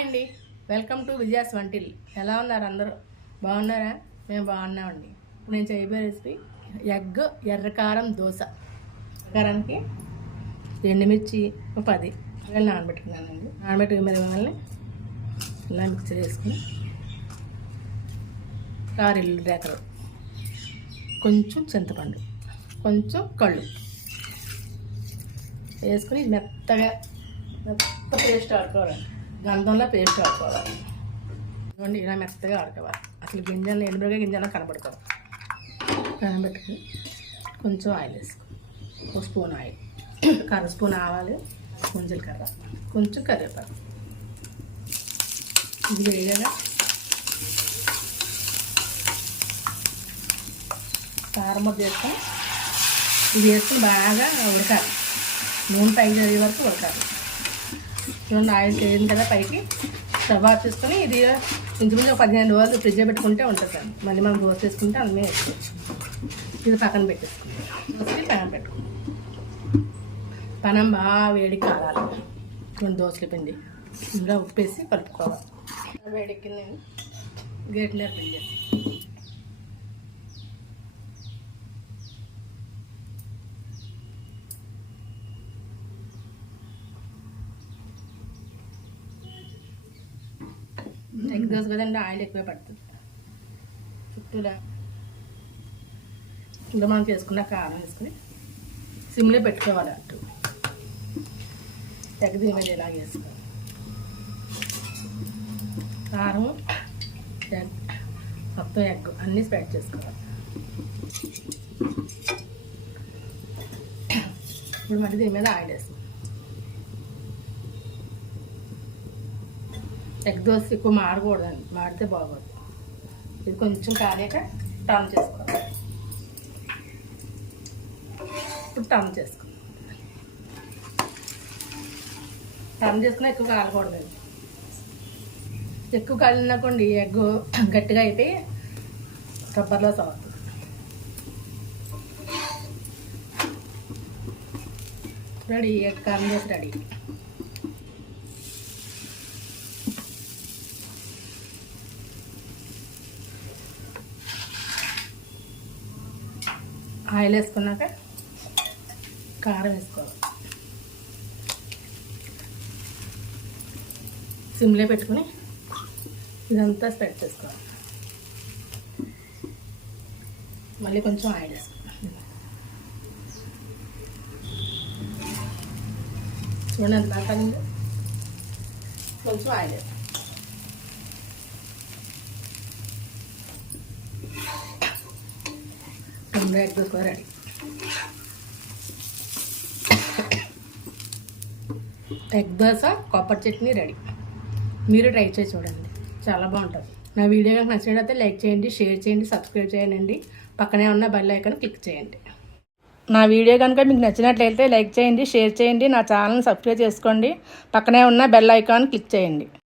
అండి. Welcome to Vijaya's until ఎలా ఉన్నారు అందరూ? బాగున్నారా? మేము బాగున్నామండి. ఇప్పుడు నేను చేయబోయే రెసిపీ ఎగ్ ఎర్రకారం దోశ. కారానికి ఎండుమిర్చి ఒక పది ఇలా నానబెట్టుకున్నానండి. నానబెట్టుకుని మీద వాళ్ళని ఇలా మిక్సీ వేసుకుని కారెల్లు రేకలు కొంచెం చింతపండు కొంచెం కళ్ళు వేసుకుని మెత్తగా మెత్త పేస్ట్ ఆడుకోవాలండి గంధంలో పేస్ట్ ఆడుకోవాలి ఇదిగోండి ఇలా మెత్తగా ఆడుకోవాలి అసలు గింజలు ఎలుబడిగా గింజలు కనబడుకోవాలి కనబెట్టుకుని కొంచెం ఆయిల్ వేసుకో. ఒక స్పూన్ ఆయిల్. కర్ర స్పూన్ ఆవాలి స్పూన్ కర్ర. కొంచెం కరివేపాకు. ఇది వేయగా కారం చేస్తాం ఇది వేసుకుని బాగా ఉడకాలి. నూనె పైకి జరిగే వరకు ఉడకాలి. చూడండి ఆయిల్ చేయింది కదా పైకి స్టవ్ ఆఫ్ చేసుకొని ఇది ఇంచుమించు పదిహేను రోజులు ఫ్రిడ్జ్లో పెట్టుకుంటే ఉంటుంది సార్. మళ్ళీ మనం దోశ వేసుకుంటే అన్నీ వేసుకోవచ్చు ఇది పక్కన పెట్టేసుకుంటాం దోశకి పెనం పెట్టుకుంటాం పనం బాగా వేడి కాలాలి. రెండు దోశల పిండి. ఇందులో ఉప్పేసి కలుపుకోవాలి. వేడెక్కింది గేట్ పిండి. ఎగ్ దోశ కదండి ఆయిల్ ఎక్కువ పడుతుంది. చుట్టూరా ఇందులో మనం చేసుకున్న కారం వేసుకుని సిమ్లో పెట్టుకోవాలి అటు. ఎగ్ దీని మీద ఇలా వేసుకోవాలి. కారం ఎగ్ మొత్తం ఎగ్ అన్నీ స్ప్రెడ్ చేసుకోవాలి. ఇప్పుడు మళ్ళీ దీని మీద ఆయిల్ వేసుకోవాలి ఎగ్ దోశ ఎక్కువ మాడకూడదండి మాడితే బాగోదు. ఇది కొంచెం కాలేక టర్న్ చేసుకోవాలి. ఇప్పుడు టర్న్ చేసుకో టర్న్ చేసుకుని ఎక్కువ కాలకూడదండి. ఎక్కువ కాలినకోండి ఎగ్ గట్టిగా అయిపోయి రబ్బర్లో అవుతుంది. రెడీ ఎగ్ కారం చేసి రెడీ. ఆయిల్ వేసుకున్నాక కారం వేసుకోవాలి. సిమ్లో పెట్టుకుని ఇదంతా స్ప్రెడ్ చేసుకోవాలి. మళ్ళీ కొంచెం ఆయిల్ వేసుకోవాలి చూడండి అది బాగా కొంచెం ఆయిల్ వేసుకోవాలి రెండు దోశ రెడీ ఎగ్ దోశ కొబ్బరి చట్నీ రెడీ మీరు ట్రై చేసి చూడండి. చాలా బాగుంటుంది. నా వీడియో కనుక నచ్చినట్లయితే లైక్ చేయండి షేర్ చేయండి సబ్స్క్రైబ్ చేయండి. పక్కనే ఉన్న బెల్ ఐకాన్ క్లిక్ చేయండి. నా వీడియో కనుక మీకు నచ్చినట్లయితే లైక్ చేయండి షేర్ చేయండి. నా ఛానల్ని సబ్స్క్రైబ్ చేసుకోండి. పక్కనే ఉన్న బెల్ ఐకాన్ క్లిక్ చేయండి.